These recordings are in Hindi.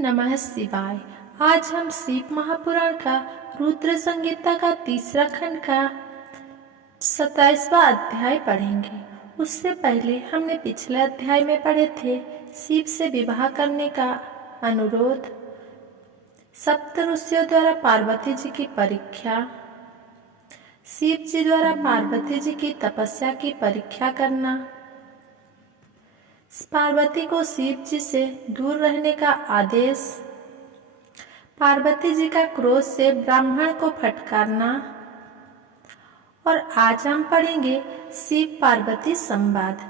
नमः शिवाय। आज हम शिव महापुराण का रुद्र संहिता का तीसरा खंड का 27वां अध्याय पढ़ेंगे। उससे पहले हमने पिछले अध्याय में पढ़े थे शिव से विवाह करने का अनुरोध, सप्त ऋषियों द्वारा पार्वती जी की परीक्षा, शिव जी द्वारा पार्वती जी की तपस्या की परीक्षा करना, पार्वती को शिव जी से दूर रहने का आदेश, पार्वती जी का क्रोध से ब्राह्मण को फटकारना। और आज हम पढ़ेंगे शिव पार्वती संवाद।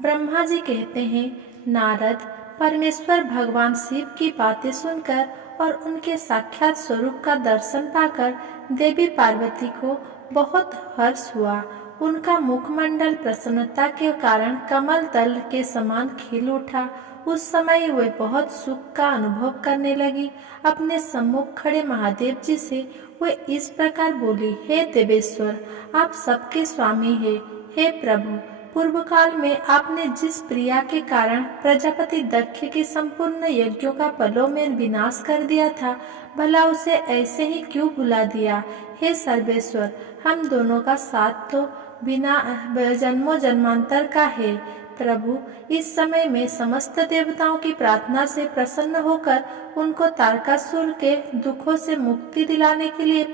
ब्रह्मा जी कहते हैं, नारद परमेश्वर भगवान शिव की बातें सुनकर और उनके साक्षात स्वरूप का दर्शन पाकर देवी पार्वती को बहुत हर्ष हुआ। उनका मुखमंडल प्रसन्नता के कारण कमल दल के समान खिल उठा। उस समय वे बहुत सुख का अनुभव करने लगी। अपने सम्मुख खड़े महादेव जी से वे इस प्रकार बोली, हे देवेश्वर, आप सबके स्वामी हैं। हे प्रभु, पूर्व काल में आपने जिस प्रिया के कारण प्रजापति दक्ष के संपूर्ण यज्ञों का पलों में विनाश कर दिया था, भला उसे ऐसे ही क्यों भुला दिया। हे सर्वेश्वर, हम दोनों का साथ तो बिना जन्मों जन्मांतर का है। प्रभु, इस समय में समस्त देवताओं की प्रार्थना से प्रसन्न होकर उनको तारकासुर के दुखों से मुक्ति दिलाने के लिए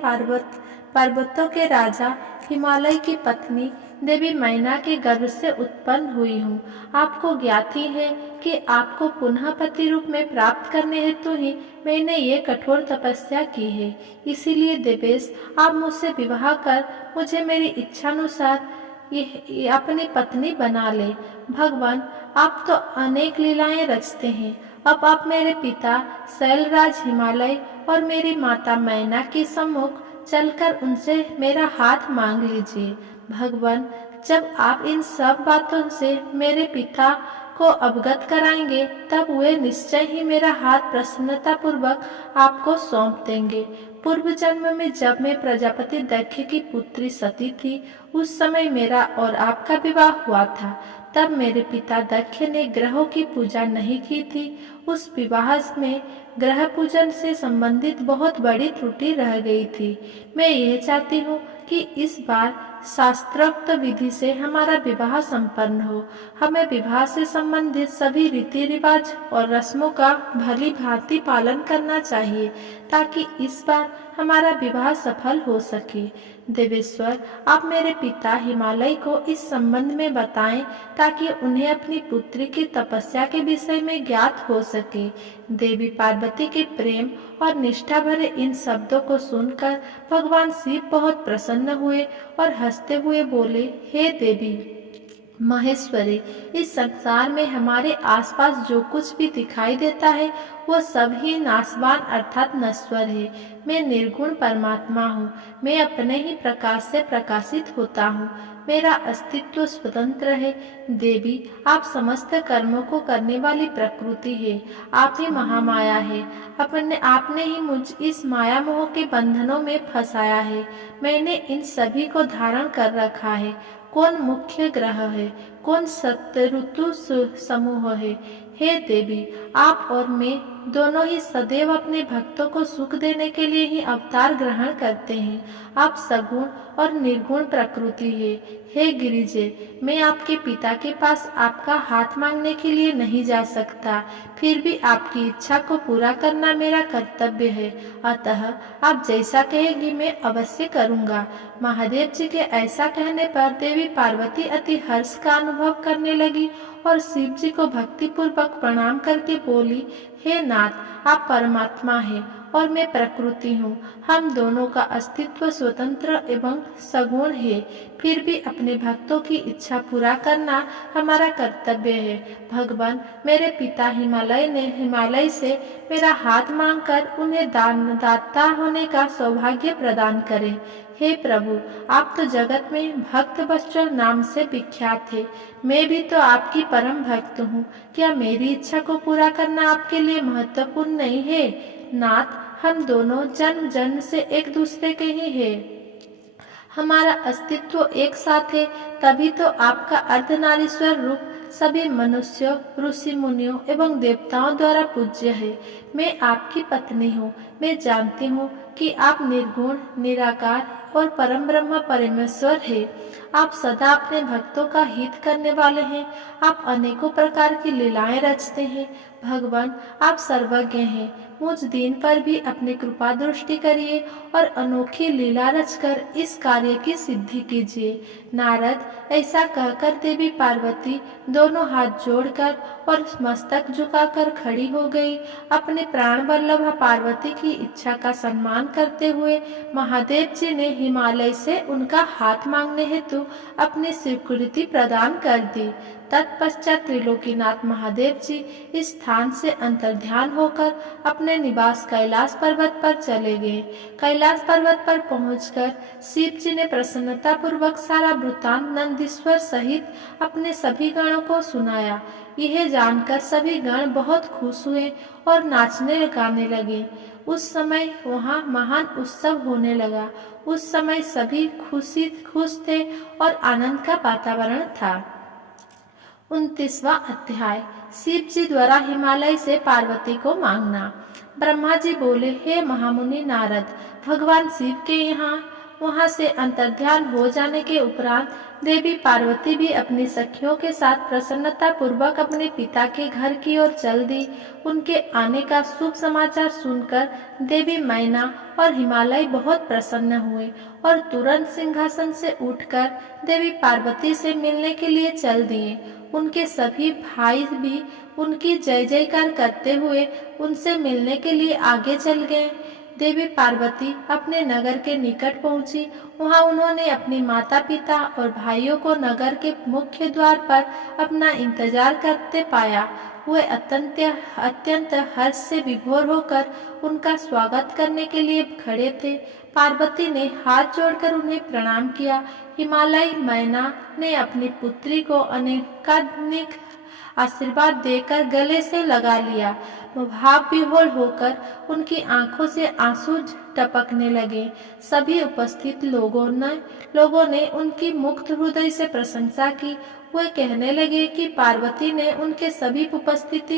पर्वतों के राजा हिमालय की पत्नी देवी मैना के गर्भ से उत्पन्न हुई हूँ। आपको ज्ञात ही है कि आपको पुनः पति रूप में प्राप्त करने हेतु ही मैंने ये कठोर तपस्या की है। इसीलिए देवेश, आप मुझसे विवाह कर मुझे मेरी इच्छानुसार ये अपनी पत्नी बना ले। भगवान, आप तो अनेक लीलाएं रचते हैं। अब आप मेरे पिता शैलराज हिमालय और मेरी माता मैना के सम्मुख चलकर उनसे मेरा हाथ मांग लीजिए। भगवान, जब आप इन सब बातों से मेरे पिता को अवगत कराएंगे, तब वे निश्चय ही मेरा हाथ प्रसन्नता पूर्वक आपको सौंप देंगे। पूर्व जन्म में जब मैं प्रजापति दक्ष की पुत्री सती थी, उस समय मेरा और आपका विवाह हुआ था। तब मेरे पिता दक्ष ने ग्रहों की पूजा नहीं की थी। उस विवाह में ग्रह पूजन से संबंधित बहुत बड़ी त्रुटि रह गई थी। मैं यह चाहती हूँ कि इस बार शास्त्रोक्त विधि से हमारा विवाह संपन्न हो। हमें विवाह से संबंधित सभी रीति रिवाज और रस्मों का भली भांति पालन करना चाहिए, ताकि इस बार हमारा विवाह सफल हो सके। देवेश्वर, आप मेरे पिता हिमालय को इस संबंध में बताएं, ताकि उन्हें अपनी पुत्री की तपस्या के विषय में ज्ञात हो सके। देवी पार्वती के प्रेम और निष्ठा भरे इन शब्दों को सुनकर भगवान शिव बहुत प्रसन्न हुए और हंसते हुए बोले, हे देवी महेश्वरी, इस संसार में हमारे आसपास जो कुछ भी दिखाई देता है वो सब ही नाशवान अर्थात नश्वर है। मैं निर्गुण परमात्मा हूँ। मैं अपने ही प्रकाश से प्रकाशित होता हूँ। मेरा अस्तित्व स्वतंत्र है। देवी, आप समस्त कर्मों को करने वाली प्रकृति है। आप ही महामाया है। आपने ही मुझ इस माया मोह के बंधनों में फंसाया है। मैंने इन सभी को धारण कर रखा है। कौन मुख्य ग्रह है, कौन सत्य ऋतु समूह है। हे देवी, आप और मैं दोनों ही सदैव अपने भक्तों को सुख देने के लिए ही अवतार ग्रहण करते हैं। आप सगुण और निर्गुण प्रकृति है। हे गिरिजे, मैं आपके पिता के पास आपका हाथ मांगने के लिए नहीं जा सकता, फिर भी आपकी इच्छा को पूरा करना मेरा कर्तव्य है। अतः आप जैसा कहेगी मैं अवश्य करूँगा। महादेव जी के ऐसा कहने पर देवी पार्वती अति हर्ष का अनुभव करने लगी और शिव जी को भक्तिपूर्वक प्रणाम करके बोली, हे नाथ, आप परमात्मा हैं और मैं प्रकृति हूँ। हम दोनों का अस्तित्व स्वतंत्र एवं सगुण है, फिर भी अपने भक्तों की इच्छा पूरा करना हमारा कर्तव्य है। भगवान, मेरे पिता हिमालय से मेरा हाथ मांगकर उन्हें दाता होने का सौभाग्य प्रदान करें। हे प्रभु, आप तो जगत में भक्त वत्सल नाम से विख्यात है। मैं भी तो आपकी परम भक्त हूँ। क्या मेरी इच्छा को पूरा करना आपके लिए महत्वपूर्ण नहीं है? नाथ, हम दोनों जन्म जन्म से एक दूसरे के ही हैं। हमारा अस्तित्व एक साथ है, तभी तो आपका अर्धनारीश्वर रूप सभी मनुष्यों, ऋषि मुनियों एवं देवताओं द्वारा पूज्य है। मैं आपकी पत्नी हूँ। मैं जानती हूँ कि आप निर्गुण, निराकार और परम ब्रह्म परमेश्वर है। आप सदा अपने भक्तों का हित करने वाले हैं। आप अनेकों प्रकार की लीलाएं रचते हैं। भगवान, आप सर्वज्ञ हैं। मुझ दीन पर भी अपनी कृपा दृष्टि करिए और अनोखी लीला रचकर इस कार्य की सिद्धि कीजिए। नारद, ऐसा कहकर देवी पार्वती दोनों हाथ जोड़कर और मस्तक झुकाकर खड़ी हो गई। अपने प्राण वल्लभा पार्वती की इच्छा का सम्मान करते हुए महादेव जी ने हिमालय से उनका हाथ मांगने हेतु अपनी स्वीकृति प्रदान कर दी। तत्पश्चात त्रिलोकीनाथ महादेव जी इस स्थान से अंतर्ध्यान होकर अपने निवास कैलाश पर्वत पर चले गए। कैलाश पर्वत पर पहुंचकर शिव जी ने प्रसन्नता पूर्वक सारा वृत्तांत नंदीश्वर सहित अपने सभी गणों को सुनाया। यह जानकर सभी गण बहुत खुश हुए और नाचने गाने लगे। उस समय वहाँ महान उत्सव होने लगा। उस समय सभी खुश थे और आनंद का वातावरण था। 29वां अध्याय, शिव जी द्वारा हिमालय से पार्वती को मांगना। ब्रह्मा जी बोले, हे महामुनि नारद, भगवान शिव के वहां से अंतर्ध्यान हो जाने के उपरांत देवी पार्वती भी अपनी सखियों के साथ प्रसन्नता पूर्वक अपने पिता के घर की ओर चल दी। उनके आने का शुभ समाचार सुनकर देवी मैना और हिमालय बहुत प्रसन्न हुए और तुरंत सिंहासन से उठकर देवी पार्वती से मिलने के लिए चल दिए। उनके सभी भाई भी उनकी जय जयकार करते हुए उनसे मिलने के लिए आगे चल गए। देवी पार्वती अपने नगर के निकट पहुंची। वहां उन्होंने अपनी माता पिता और भाइयों को नगर के मुख्य द्वार पर अपना इंतजार करते पाया। वे अत्यंत हर्ष से विभोर होकर उनका स्वागत करने के लिए खड़े थे। पार्वती ने हाथ जोड़कर उन्हें प्रणाम किया। हिमालय मैना ने अपनी पुत्री को अनेकानेक आशीर्वाद देकर गले से लगा लिया। भाव विह्वल होकर उनकी आंखों से आंसू टपकने लगे। सभी उपस्थित लोगों ने उनकी मुक्त हृदय से प्रशंसा की। वे कहने लगे कि पार्वती ने उनके सभी उपस्थित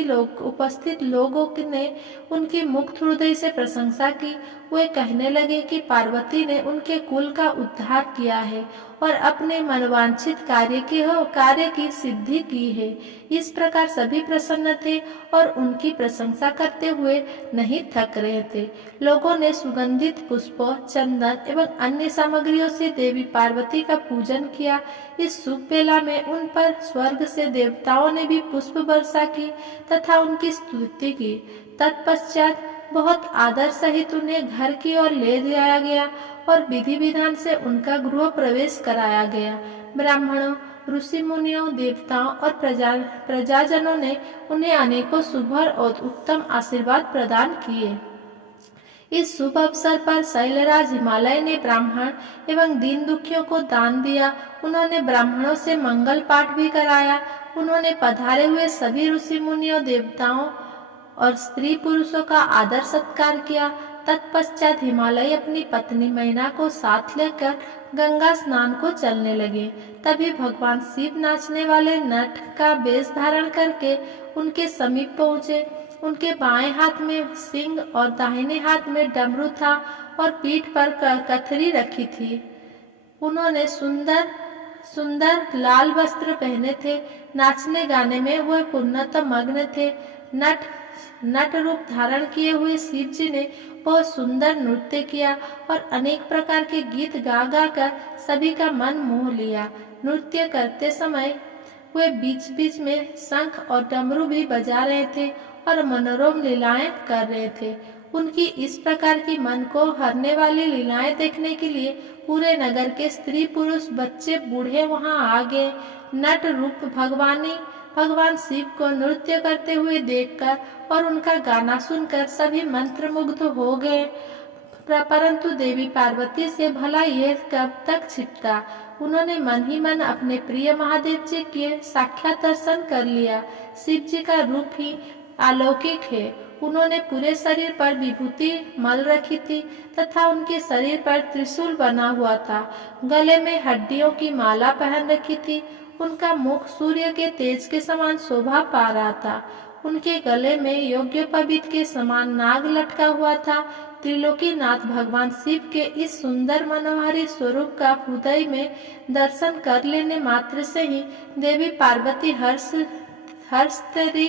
लोगों ने उनकी मुक्त हृदय से प्रशंसा की। वे कहने लगे कि पार्वती ने उनके कुल का उद्धार किया है और अपने मनवांछित कार्य की सिद्धि की है। इस प्रकार सभी प्रसन्न थे और उनकी प्रशंसा करते हुए नहीं थक रहे थे। लोगों ने सुगंधित पुष्पों, चंदन एवं अन्य सामग्रियों से देवी पार्वती का पूजन किया। इस शुभ बेला में उन पर स्वर्ग से देवताओं ने भी पुष्प वर्षा की तथा उनकी स्तुति की। तत्पश्चात बहुत आदर सहित उन्हें घर की ओर ले जाया गया और विधि विधान से उनका गृह प्रवेश कराया गया। ब्राह्मणों, ऋषि मुनियों, देवताओं और प्रजाजनों ने उन्हें अनेकों शुभ और उत्तम आशीर्वाद प्रदान किए। इस शुभ अवसर पर शैलराज हिमालय ने ब्राह्मण एवं दीन दुखियों को दान दिया। उन्होंने ब्राह्मणों से मंगल पाठ भी कराया। उन्होंने पधारे हुए सभी ऋषि मुनियों, देवताओं और स्त्री पुरुषों का आदर सत्कार किया। तत्पश्चात हिमालय अपनी पत्नी मैना को साथ लेकर गंगा स्नान को चलने लगे। तभी भगवान शिव नाचने वाले नट का वेश धारण करके उनके समीप पहुँचे। उनके बाएं हाथ में सिंह और दाहिने हाथ में डमरू था और पीठ पर कथरी रखी थी। उन्होंने सुंदर लाल वस्त्र पहने थे। नाचने गाने में वह पूर्णतः मग्न थे। नट रूप धारण किए हुए शिव जी ने बहुत सुंदर नृत्य किया और अनेक प्रकार के गीत गा गा कर सभी का मन मोह लिया। नृत्य करते समय वे बीच बीच में शंख और डमरू भी बजा रहे थे और मनोरम लीलाएं कर रहे थे। उनकी इस प्रकार की मन को हरने वाली लीलाएं देखने के लिए पूरे नगर के स्त्री पुरुष, बच्चे बूढ़े वहां आ गए। नट रूप भगवान शिव को नृत्य करते हुए देखकर और उनका गाना सुनकर सभी मंत्रमुग्ध हो गए। परंतु देवी पार्वती से भला यह कब तक छिपता। उन्होंने मन ही मन अपने प्रिय महादेव जी के साक्षात दर्शन कर लिया। शिव जी का रूप ही अलौकिक है। उन्होंने पूरे शरीर पर विभूति मल रखी थी तथा उनके शरीर पर त्रिशूल बना हुआ था। गले में हड्डियों की माला पहन रखी थी उनका मुख सूर्य के तेज के समान शोभा पा रहा था। उनके गले में यज्ञोपवीत के समान नाग लटका हुआ था। त्रिलोकीनाथ भगवान शिव के इस सुंदर मनोहारी स्वरूप का हृदय में दर्शन कर लेने मात्र से ही देवी पार्वती हर्षतरी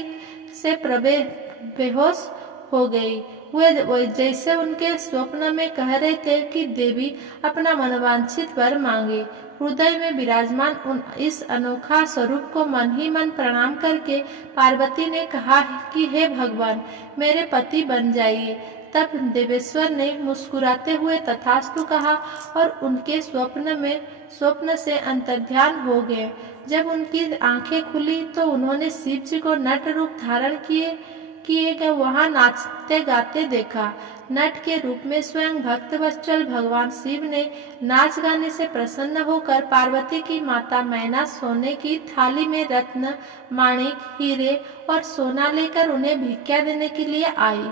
से बेहोश हो गई। वे जैसे उनके स्वप्न में कह रहे थे कि देवी अपना मनोवांछित वर मांगे। हृदय में विराजमान इस अनोखा स्वरूप को मन ही मन प्रणाम करके पार्वती ने कहा कि हे भगवान, मेरे पति बन जाइए। तब देवेश्वर ने मुस्कुराते हुए तथास्तु कहा और उनके स्वप्न से अंतर्ध्यान हो गए। जब उनकी आंखें खुली तो उन्होंने शिव जी को नट रूप धारण किए गए वहां नाचते गाते देखा। नट के रूप में स्वयं भक्तवत्सल भगवान शिव ने नाच गाने से प्रसन्न होकर पार्वती की माता मैना सोने की थाली में रत्न, माणिक, हीरे और सोना लेकर उन्हें भिक्षा देने के लिए आई।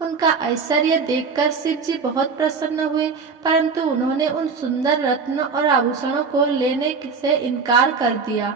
उनका ऐश्वर्य देखकर शिव जी बहुत प्रसन्न हुए, परंतु उन्होंने उन सुंदर रत्न और आभूषणों को लेने से इनकार कर दिया।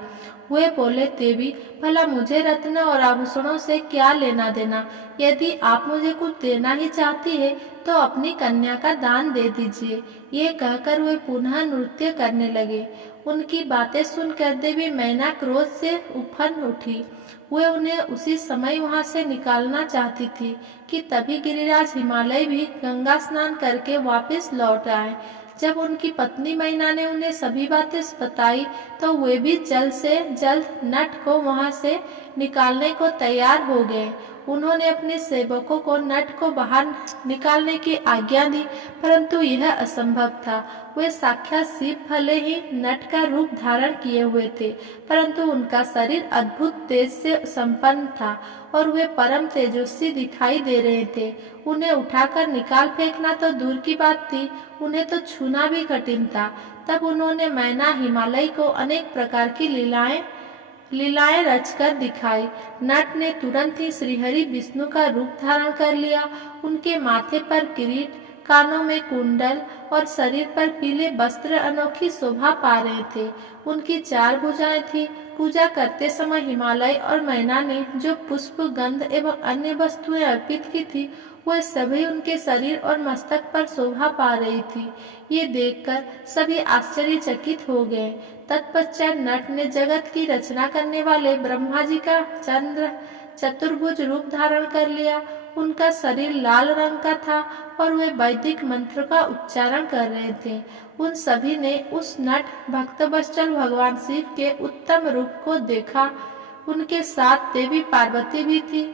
वे बोले, देवी, भला मुझे रत्न और आभूषणों से क्या लेना देना? यदि आप मुझे कुछ देना ही चाहती है तो अपनी कन्या का दान दे दीजिए। ये कहकर वे पुनः नृत्य करने लगे। उनकी बातें सुनकर देवी मैना क्रोध से उफन उठी। वे उन्हें उसी समय वहां से निकालना चाहती थी कि तभी गिरिराज हिमालय भी गंगा स्नान करके वापस लौट आए। जब उनकी पत्नी मैना ने उन्हें सभी बातें बताई तो वे भी जल्द से जल्द नट को वहां से निकालने को तैयार हो गए। उन्होंने अपने सेवकों को नट को बाहर निकालने की आज्ञा दी, परंतु यह असंभव था। वे साक्षात शिव भले ही नट का रूप धारण किए हुए थे, परंतु उनका शरीर अद्भुत तेज से संपन्न था और वे परम तेजस्वी दिखाई दे रहे थे। उन्हें उठाकर निकाल फेंकना तो दूर की बात थी, उन्हें तो छूना भी कठिन था। तब उन्होंने मैना हिमालय को अनेक प्रकार की लीलाएं रचकर दिखाई। नट ने तुरंत ही श्रीहरि विष्णु का रूप धारण कर लिया। उनके माथे पर किरीट, कानों में कुंडल और शरीर पर पीले वस्त्र अनोखी शोभा पा रहे थे। उनकी 4 भुजाएं थी। पूजा करते समय हिमालय और मैना ने जो पुष्प, गंध एवं अन्य वस्तुएं अर्पित की थी, वह सभी उनके शरीर और मस्तक पर शोभा पा रही थी। ये देखकर सभी आश्चर्यचकित हो गए। तत्पश्चात नट ने जगत की रचना करने वाले ब्रह्मा जी का चतुर्भुज रूप धारण कर लिया। उनका शरीर लाल रंग का था और वे वैदिक मंत्र का उच्चारण कर रहे थे। उन सभी ने उस नट भक्तवत्सल भगवान शिव के उत्तम रूप को देखा। उनके साथ देवी पार्वती भी थी।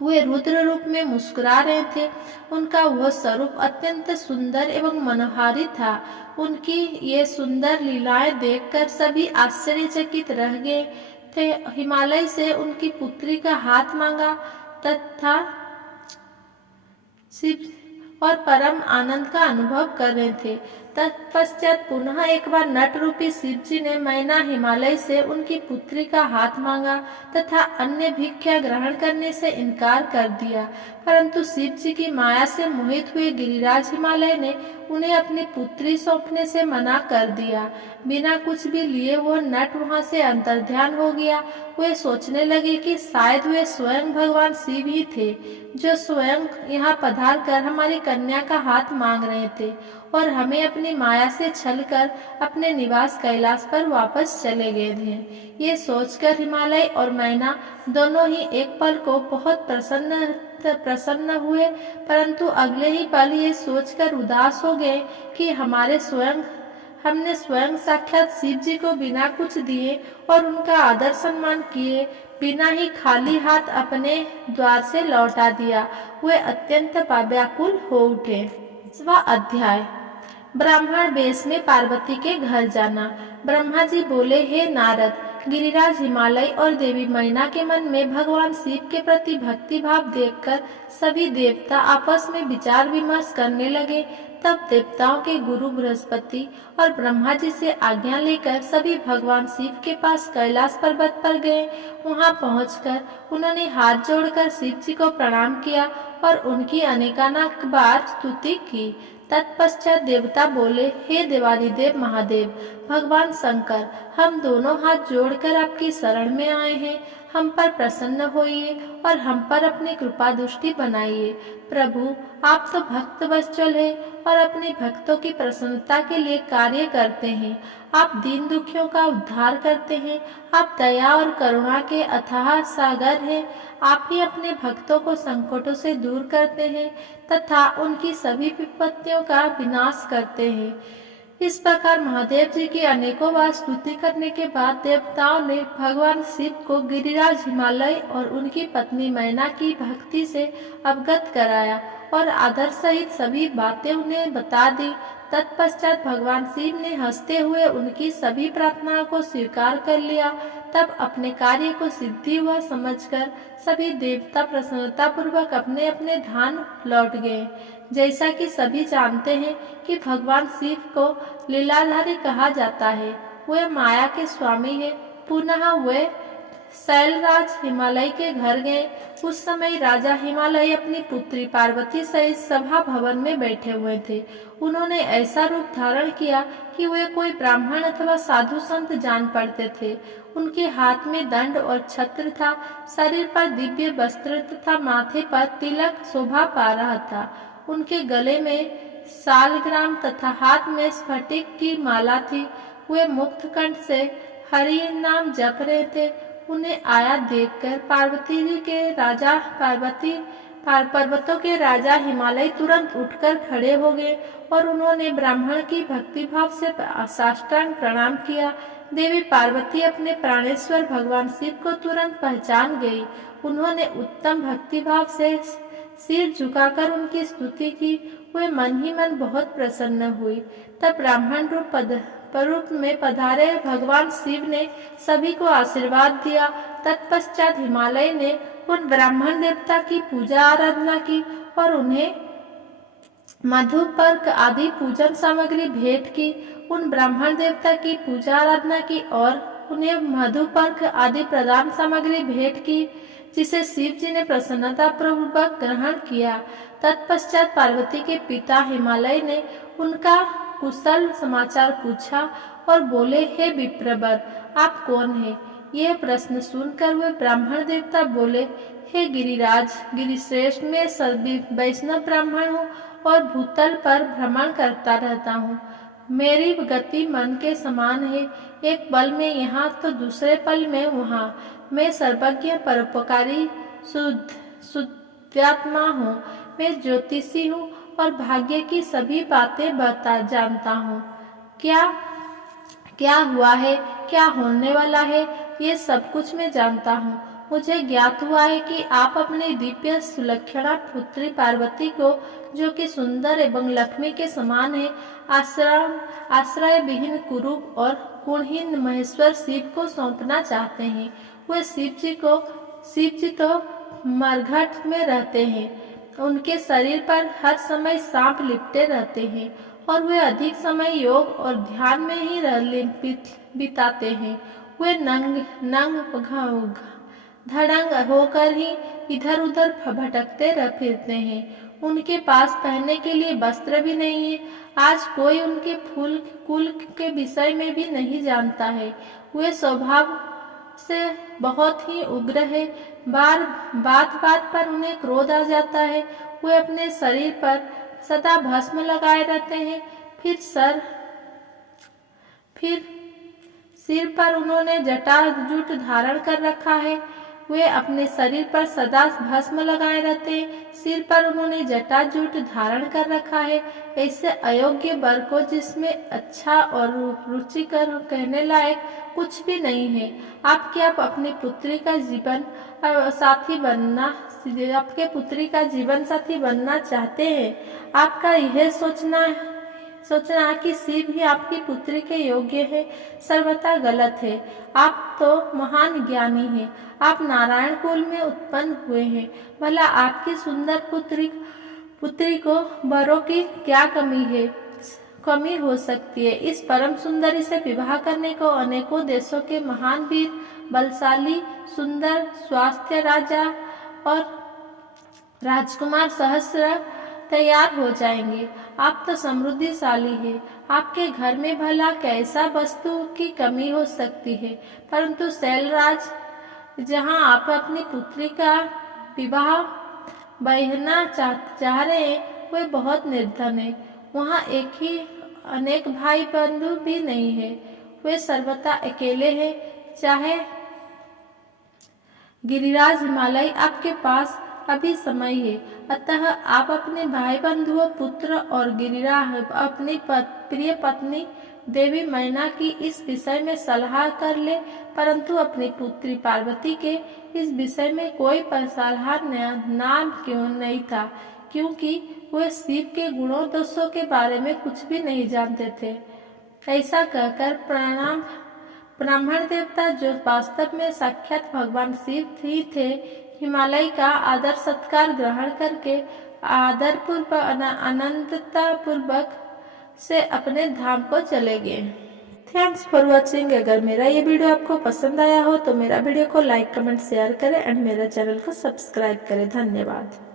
वे रुद्र रूप में मुस्कुरा रहे थे। उनका वह स्वरूप अत्यंत सुंदर एवं मनोहारी था। उनकी ये सुंदर लीलाएं देखकर सभी आश्चर्यचकित रह गए थे। हिमालय से उनकी पुत्री का हाथ मांगा तथा शिव और परम आनंद का अनुभव कर रहे थे। तत्पश्चात पुनः एक बार नट रूपी शिव जी ने मैना हिमालय से उनकी पुत्री का हाथ मांगा तथा अन्य भिक्षा ग्रहण करने से इनकार कर दिया, परंतु शिव जी की माया से मोहित हुए गिरिराज हिमालय ने उन्हें अपनी पुत्री सौंपने से मना कर दिया। बिना कुछ भी लिए वह नट वहां से अंतर्ध्यान हो गया। वे सोचने लगे कि शायद वे स्वयं भगवान शिव ही थे, जो स्वयं यहाँ पधार कर हमारी कन्या का हाथ मांग रहे थे और हमें अपनी माया से छलकर अपने निवास कैलाश पर वापस चले गए थे। ये सोचकर हिमालय और मैना दोनों ही एक पल को बहुत प्रसन्न हुए, परंतु अगले ही पल ये सोचकर उदास हो गए कि हमने स्वयं साक्षात शिव जी को बिना कुछ दिए और उनका आदर सम्मान किए बिना ही खाली हाथ अपने द्वार से लौटा दिया। वे अत्यंत व्याकुल हो उठे। 5वां अध्याय, ब्राह्मण वेश में पार्वती के घर जाना। ब्रह्मा जी बोले, हे नारद, गिरिराज हिमालय और देवी मैना के मन में भगवान शिव के प्रति भक्ति भाव देखकर सभी देवता आपस में विचार विमर्श करने लगे। तब देवताओं के गुरु बृहस्पति और ब्रह्मा जी से आज्ञा लेकर सभी भगवान शिव के पास कैलाश पर्वत पर गए। वहां पहुंचकर उन्होंने हाथ जोड़कर शिव जी को प्रणाम किया और उनकी अनेकानेक बार स्तुति की। तत्पश्चात देवता बोले, हे देवादिदेव महादेव भगवान शंकर, हम दोनों हाथ जोड़कर आपकी शरण में आए हैं। हम पर प्रसन्न होइए और हम पर अपनी कृपा दृष्टि बनाइए। प्रभु, आप तो भक्त वत्सल है और अपने भक्तों की प्रसन्नता के लिए कार्य करते हैं। आप दीन दुखियों का उद्धार करते हैं। आप दया और करुणा के अथाह सागर हैं। आप ही अपने भक्तों को संकटों से दूर करते हैं तथा उनकी सभी विपत्तियों का विनाश करते हैं। इस प्रकार महादेव जी की अनेकों बार स्तुति करने के बाद देवताओं ने भगवान शिव को गिरिराज हिमालय और उनकी पत्नी मैना की भक्ति से अवगत कराया और आदर सहित सभी बातें उन्हें बता दी। तत्पश्चात भगवान शिव ने हंसते हुए उनकी सभी प्रार्थनाओं को स्वीकार कर लिया। तब अपने कार्य को सिद्धि हुआ समझकर सभी देवता प्रसन्नता पूर्वक अपने अपने धाम लौट गए। जैसा कि सभी जानते हैं कि भगवान शिव को लीलाधारी कहा जाता है। वे माया के स्वामी है। पुनः वे शैलराज हिमालय के घर गए। उस समय राजा हिमालय अपनी पुत्री पार्वती सहित सभा भवन में बैठे हुए थे। उन्होंने ऐसा रूप धारण किया कि वे कोई ब्राह्मण अथवा साधु संत जान पड़ते थे। उनके हाथ में दंड और छत्र था। शरीर पर दिव्य वस्त्र तथा माथे पर तिलक शोभा पा रहा था। उनके गले में सालग्राम तथा हाथ में स्फटिक की माला थी। वे मुक्त कंठ से हरि नाम जप रहे थे। उन्हें आया देखकर पार्वती जी के राजा पर्वतों के राजा हिमालय तुरंत उठकर खड़े हो गए और उन्होंने ब्राह्मण की भक्ति भाव से साष्टांग प्रणाम किया। देवी पार्वती अपने प्राणेश्वर भगवान शिव को तुरंत पहचान गई। उन्होंने उत्तम भक्ति भाव से सिर झुकाकर उनकी स्तुति की। वे मन ही मन बहुत प्रसन्न हुई। तब ब्राह्मण रूप में पधारे भगवान शिव ने सभी को आशीर्वाद दिया। तत्पश्चात हिमालय ने उन ब्राह्मण देवता की पूजा आराधना की और उन्हें मधुपर्क आदि पूजन सामग्री भेंट की। उन ब्राह्मण देवता की पूजा आराधना की और उन्हें मधुपर्क आदि प्रदान सामग्री भेंट की, जिसे शिव जी ने प्रसन्नता पूर्वक ग्रहण किया। तत्पश्चात पार्वती के पिता हिमालय ने उनका कुशल समाचार पूछा और बोले, हे विप्रवर, आप कौन हैं? यह प्रश्न सुनकर वे ब्राह्मण देवता बोले, हे गिरिराज गिरिश्रेष्ठ, मैं सभी वैष्णव ब्राह्मण हूँ और भूतल पर भ्रमण करता रहता हूँ। मेरी गति मन के समान है। एक पल में यहाँ तो दूसरे पल में वहाँ। मैं सर्वज्ञ परोपकारी शुद्धात्मा हूँ। मैं ज्योतिषी हूँ और भाग्य की सभी बातें जानता हूँ। क्या हुआ है, क्या होने वाला है, ये सब कुछ मैं जानता हूँ। मुझे ज्ञात हुआ है कि आप अपनी दिव्य सुलक्षणा पुत्री पार्वती को, जो कि सुंदर एवं लक्ष्मी के समान है, आश्रय विहीन कुरूप और गुणहीन महेश्वर शिव को सौंपना चाहते हैं। वे शिव जी तो मरघट में रहते हैं। उनके शरीर पर हर समय सांप लिपटे रहते हैं और वे अधिक समय योग और ध्यान में ही बिताते हैं। वे नंग धड़ंग होकर ही इधर उधर भटकते फिरते हैं। उनके पास पहनने के लिए वस्त्र भी नहीं है। आज कोई उनके कुल के विषय में भी नहीं जानता है। वे स्वभाव से बहुत ही उग्र है। बात पर उन्हें क्रोध आ जाता है। वे अपने शरीर पर सदा भस्म लगाए रहते हैं। फिर सिर पर उन्होंने जटाजूट धारण कर रखा है। वे अपने शरीर पर सदा भस्म लगाए रहते हैं। सिर पर उन्होंने जटाजूट धारण कर रखा है। ऐसे अयोग्य वर को, जिसमें अच्छा और रुचिकर कहने लायक कुछ भी नहीं है, अपनी पुत्री का जीवन साथी बनना चाहते हैं। आपका यह सोचना कि शिव ही आपकी पुत्री के योग्य है, सर्वथा गलत है। आप तो महान ज्ञानी हैं। आप नारायण कुल में उत्पन्न हुए हैं। भला आपकी सुंदर पुत्री को वरों की क्या कमी हो सकती है? इस परम सुंदरी से विवाह करने को अनेकों देशों के महान वीर, बलशाली, सुंदर, स्वास्थ्य राजा और राजकुमार सहस्र तैयार हो जाएंगे। आप तो समृद्धिशाली है, आपके घर में भला कैसा वस्तु की कमी हो सकती है। परंतु शैलराज, जहां आप अपनी पुत्री का विवाह बहना चाह रहे हैं, वे बहुत निर्धन है। वहाँ एक ही अनेक भाई बंधु भी नहीं है, वे सर्वथा अकेले हैं। चाहे गिरिराज हिमालय, आपके पास अभी समय है, अतः आप अपने भाई बंधुओं, पुत्र और गिरिराज अपनी प्रिय पत्नी देवी मैना की इस विषय में सलाह कर ले। परंतु अपनी पुत्री पार्वती के इस विषय में कोई सलाह नाम क्यों नहीं था, क्योंकि वे शिव के गुणों दोषों के बारे में कुछ भी नहीं जानते थे। ऐसा कहकर ब्राह्मण देवता, जो वास्तव में साक्षात भगवान शिव ही थे, हिमालय का आदर सत्कार ग्रहण करके आदरपूर्वक अनंतता पूर्वक से अपने धाम को चले गए। Thanks for watching. अगर मेरा ये वीडियो आपको पसंद आया हो तो मेरा वीडियो को लाइक, कमेंट, शेयर करें एंड मेरा चैनल को सब्सक्राइब करें। धन्यवाद।